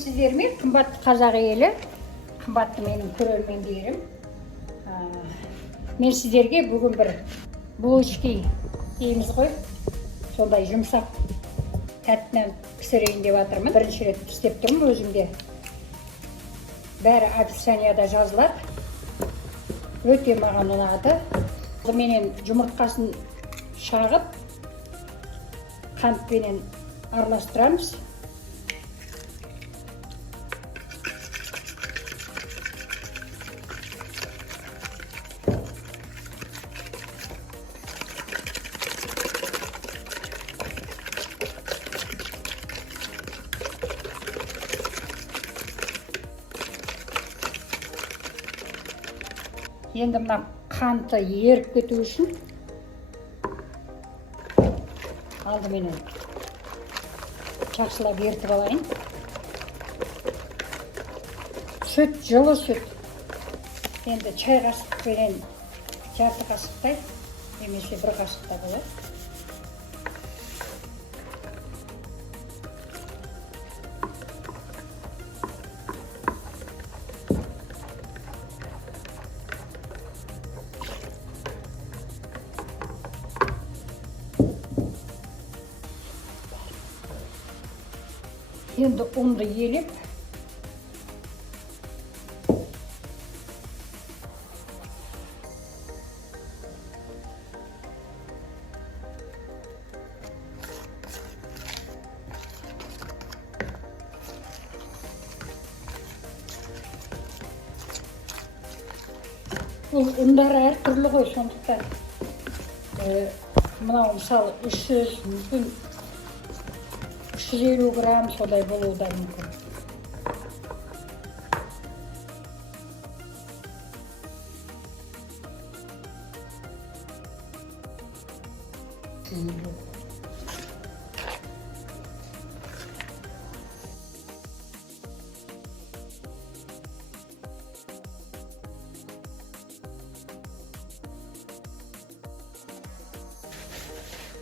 сіздермен, қымбатты қазақ елі, қымбатты менің көрермендерім. Мен сіздерге бүгін бір булочки дейміз ғой, сондай жұмсақ тәттінен пісірейін деп жатырмын. Бірінші рет істеп тұрмын өзімде. Бәрі описанияда жазылады. Өте маған ұнады. Менен жұмыртқасын шағып, қантпенен араластырамыз. Енді мына қанты еріп кету үшін алдыменен жақсылап ертіп алайын. Сүт, жылы сүт. Енді чай қасықпенен жарты қасықтай, немесе бір қасықта болады. Енді ұнды елеп, бұл ұндары әр түрлі ғой, сондықтан мынау мысалы 300, мүмкін 350 грамм солай болуы да мүмкін.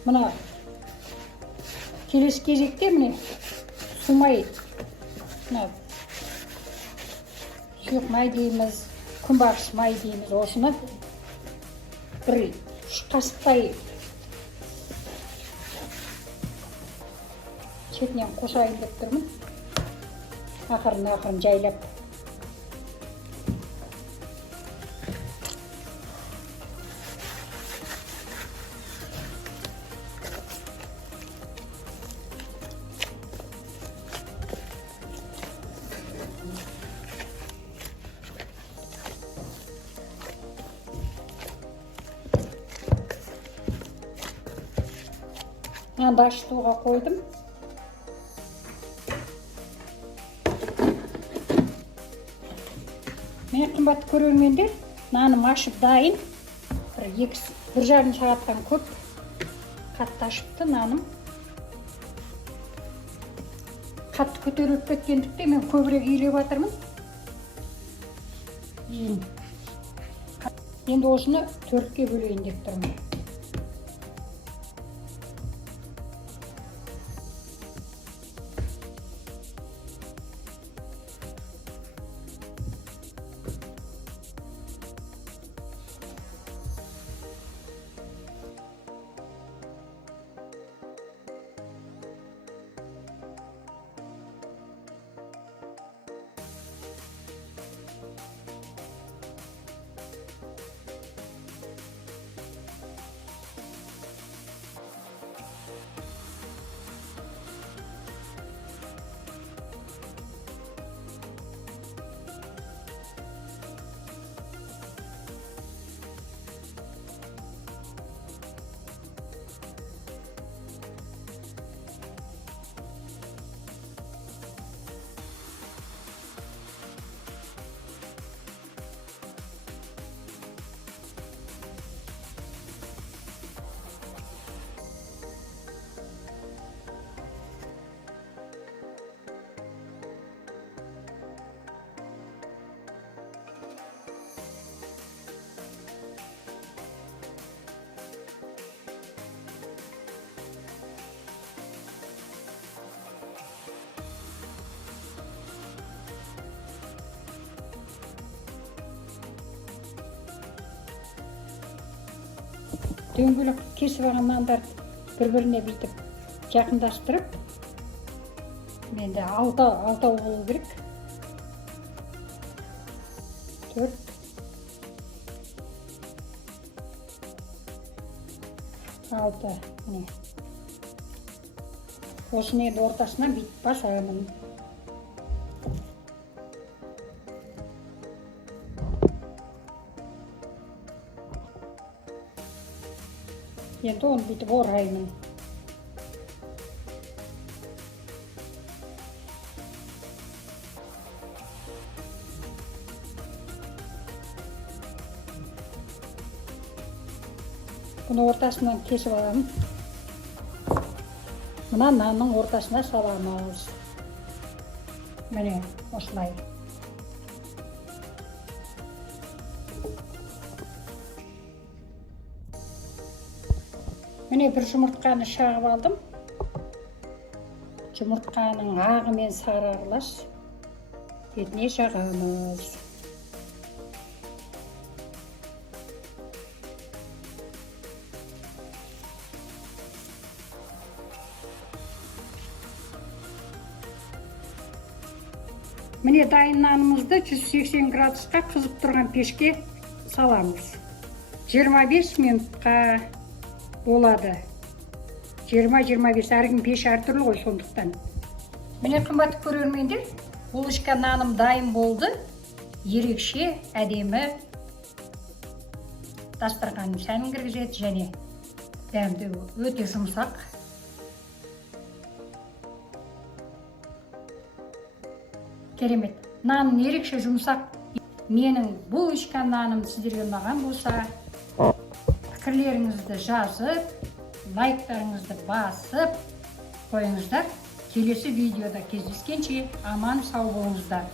Мына келесі кезекте міне сумай, сұйық май дейміз, күнбағыс май дейміз. Осыны бір 3 қасықтай шетінен қосайын деп тұрмын. Ақырын жайлап. Нанды ашытуға қойдым. Мен қымбатты көрермендер, наным ашып дайын. Бір жарым сағаттан көп қатты ашыпты наным. Қатты көтеріліп кеткендікте мен көбірек елеп жатырмын. Енді осыны 4-ке бөлейін деп тұрмын. дөңгелек кесіп алған нандарды бір-біріне бүйтіп жақындаштырып, менде алтау болу керек. 4, 6, міне. Осыны енді ортасынан бүйтіп басамын. Енді оны бүйтіп ораймын. Бұны ортасынан кесіп аламын. Мына нанның ортасына саламыз. Міне, осылай. Міне бір жұмыртқаны шағып алдым. Жұмыртқаның ағы мен сары аралас бетіне жағамыз. Міне дайын нанымызды 180 градусқа қызып тұрған пешке саламыз. 25 минутқа болады. 20-25 әркім пеш әртүрлі ғой, сондықтан. Міне қымбатты көрермендер, булочка наным дайын болды. Ерекше, әдемі дастарханның сәнін кіргізеді және дәмді өте жұмсақ. Керемет. Наным ерекше жұмсақ. Менің булочка наным сіздерге ұнаған болса, пікірлеріңізді жазып, лайктарыңызды басып қойыңыздар. Келесі видеода кездескенше аман сау болыңыздар.